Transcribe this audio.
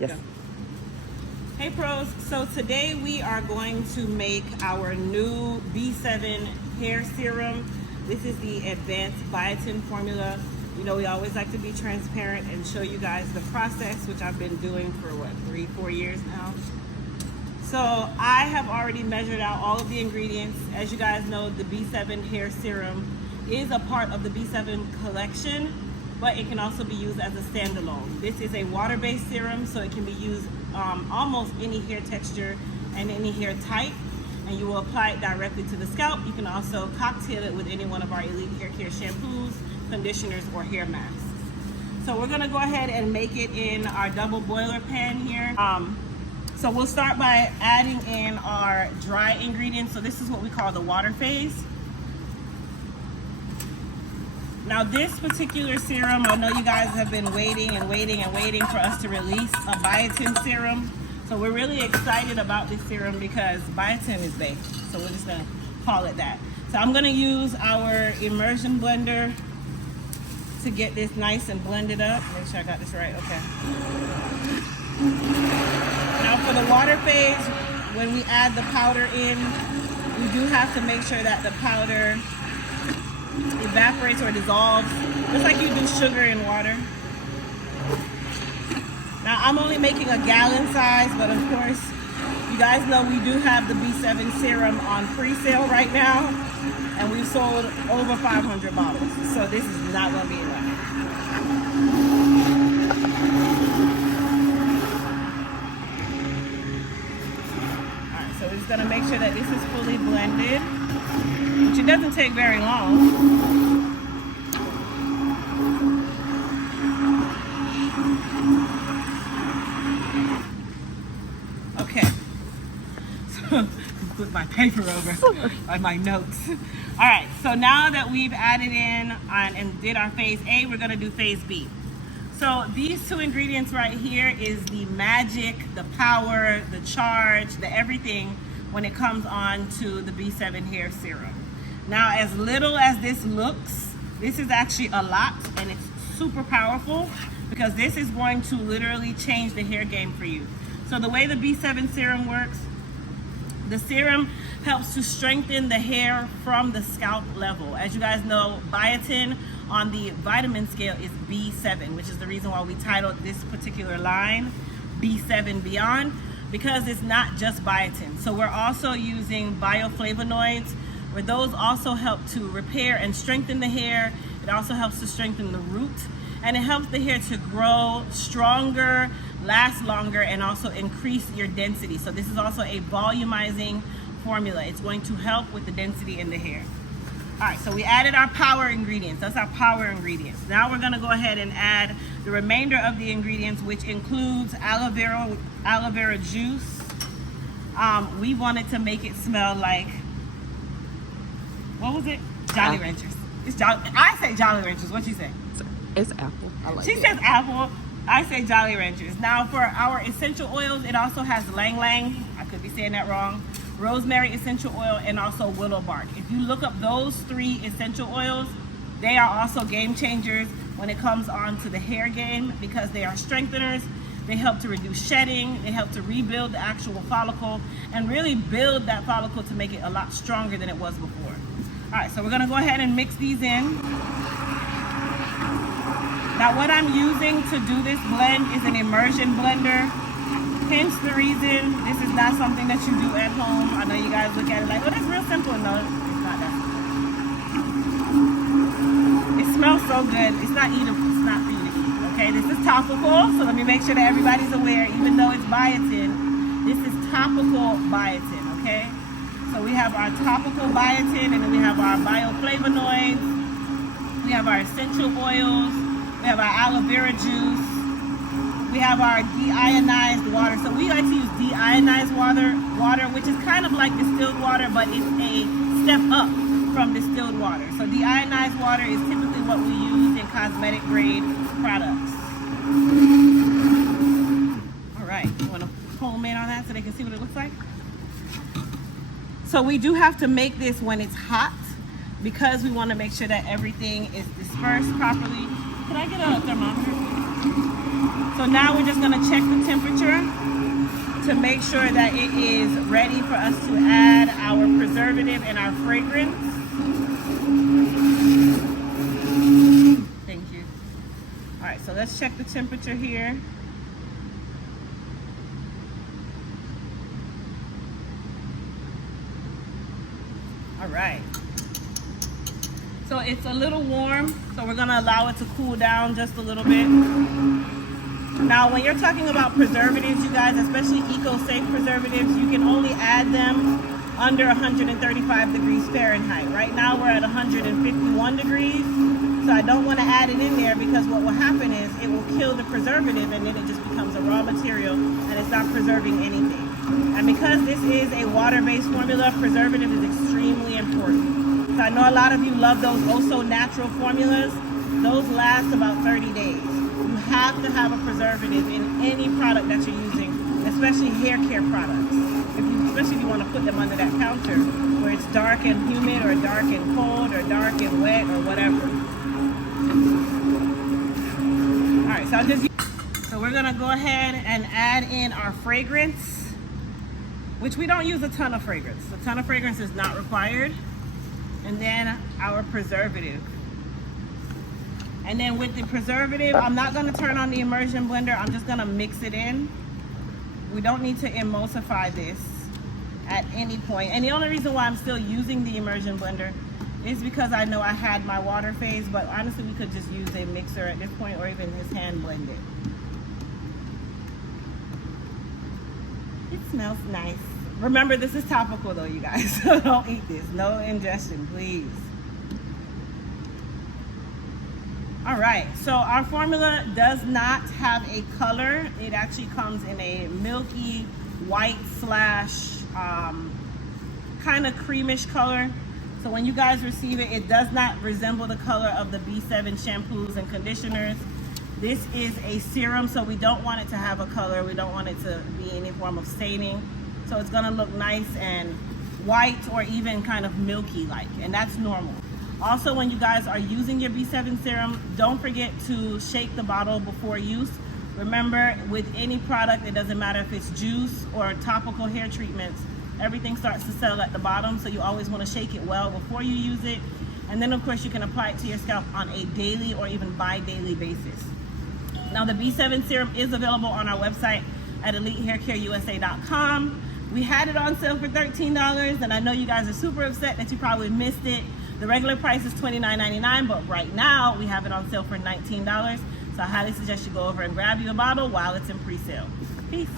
Yes. Go. Hey pros, so today we are going to make our new B7 hair serum. This is the advanced biotin formula. You know, we always like to be transparent and show you guys the process, which I've been doing for what, 3-4 years now. So I have already measured out all of the ingredients. As you guys know, the B7 hair serum is a part of the B7 collection, but it can also be used as a standalone. This is a water-based serum, so it can be used almost any hair texture and any hair type, and you will apply it directly to the scalp. You can also cocktail it with any one of our Elite Hair Care shampoos, conditioners, or hair masks. So we're gonna go ahead and make it in our double boiler pan here. So we'll start by adding in our dry ingredients. So this is what we call the water phase. Now this particular serum, I know you guys have been waiting and waiting and waiting for us to release a biotin serum. So we're really excited about this serum because biotin is baked. So we're just gonna call it that. So I'm gonna use our immersion blender to get this nice and blended up. Make sure I got this right, okay. Now for the water phase, when we add the powder in, we do have to make sure that the powder evaporates or dissolves, just like you do sugar in water. Now I'm only making a gallon size, but of course, you guys know we do have the B7 serum on pre-sale right now, and we've sold over 500 bottles, so this is not gonna be enough. Alright, so we're just gonna make sure that this is fully blended, which it doesn't take very long. Okay, so put my paper over on my notes. All right, so now that we've added in and did our phase A, we're gonna do phase B. So these two ingredients right here is the magic, the power, the charge, the everything when it comes on to the B7 hair serum. Now, as little as this looks, this is actually a lot, and it's super powerful because this is going to literally change the hair game for you. So the way the B7 serum works, the serum helps to strengthen the hair from the scalp level. As you guys know, biotin on the vitamin scale is B7, which is the reason why we titled this particular line B7 Beyond, because it's not just biotin. So we're also using bioflavonoids, where those also help to repair and strengthen the hair. It also helps to strengthen the root, and it helps the hair to grow stronger, last longer, and also increase your density. So this is also a volumizing formula. It's going to help with the density in the hair. All right, so we added our power ingredients. That's our power ingredients. Now we're gonna go ahead and add the remainder of the ingredients, which includes aloe vera juice. We wanted to make it smell like, what was it? Jolly Ranchers. It's I say Jolly Ranchers. What you say? It's apple. I like She it. says apple. I say Jolly Ranchers. Now for our essential oils, it also has Lang Lang. I could be saying that wrong. Rosemary essential oil, and also willow bark. If you look up those 3 essential oils, they are also game changers when it comes on to the hair game, because they are strengtheners. They help to reduce shedding. They help to rebuild the actual follicle and really build that follicle to make it a lot stronger than it was before. All right, so we're gonna go ahead and mix these in. Now what I'm using to do this blend is an immersion blender. Hence the reason this is not something that you do at home. I know you guys look at it like, oh, that's real simple. No, it's not that simple. It smells so good. It's not eatable. It's not for you to eat, okay? This is topical, so let me make sure that everybody's aware. Even though it's biotin, this is topical biotin, okay? So we have our topical biotin, and then we have our bioflavonoids. We have our essential oils. We have our aloe vera juice. We have our deionized water. So we like to use deionized water, which is kind of like distilled water, but it's a step up from distilled water. So deionized water is typically what we use in cosmetic grade products. All right, you want to home in on that so they can see what it looks like? So we do have to make this when it's hot, because we want to make sure that everything is dispersed properly. Can I get a thermometer? So now we're just going to check the temperature to make sure that it is ready for us to add our preservative and our fragrance. Thank you. All right, so let's check the temperature here. All right. So it's a little warm, so we're gonna allow it to cool down just a little bit. Now, when you're talking about preservatives, you guys, especially eco-safe preservatives, you can only add them under 135 degrees Fahrenheit. Right now, we're at 151 degrees, so I don't want to add it in there because what will happen is it will kill the preservative and then it just becomes a raw material and it's not preserving anything. And because this is a water-based formula, preservative is extremely important. So I know a lot of you love those also natural formulas. Those last about 30 days. You have to have a preservative in any product that you're using, especially hair care products. Especially if you want to put them under that counter where it's dark and humid or dark and cold or dark and wet or whatever. All right, so we're gonna go ahead and add in our fragrance, which we don't use a ton of fragrance. A ton of fragrance is not required. And then our preservative. And then with the preservative, I'm not gonna turn on the immersion blender. I'm just gonna mix it in. We don't need to emulsify this at any point. And the only reason why I'm still using the immersion blender is because I know I had my water phase, but honestly, we could just use a mixer at this point or even just hand blend it. It smells nice. Remember, this is topical though, you guys, so don't eat this. No ingestion, please. All right, so our formula does not have a color. It actually comes in a milky white slash kind of creamish color. So when you guys receive it, it does not resemble the color of the B7 shampoos and conditioners. This is a serum, so we don't want it to have a color. We don't want it to be any form of staining. So it's gonna look nice and white or even kind of milky like, and that's normal. Also, when you guys are using your B7 serum, don't forget to shake the bottle before use. Remember, with any product, it doesn't matter if it's juice or topical hair treatments, everything starts to settle at the bottom, so you always wanna shake it well before you use it. And then of course you can apply it to your scalp on a daily or even bi-daily basis. Now the B7 serum is available on our website at elitehaircareusa.com. We had it on sale for $13, and I know you guys are super upset that you probably missed it. The regular price is $29.99, but right now we have it on sale for $19. So I highly suggest you go over and grab you a bottle while it's in pre-sale. Peace.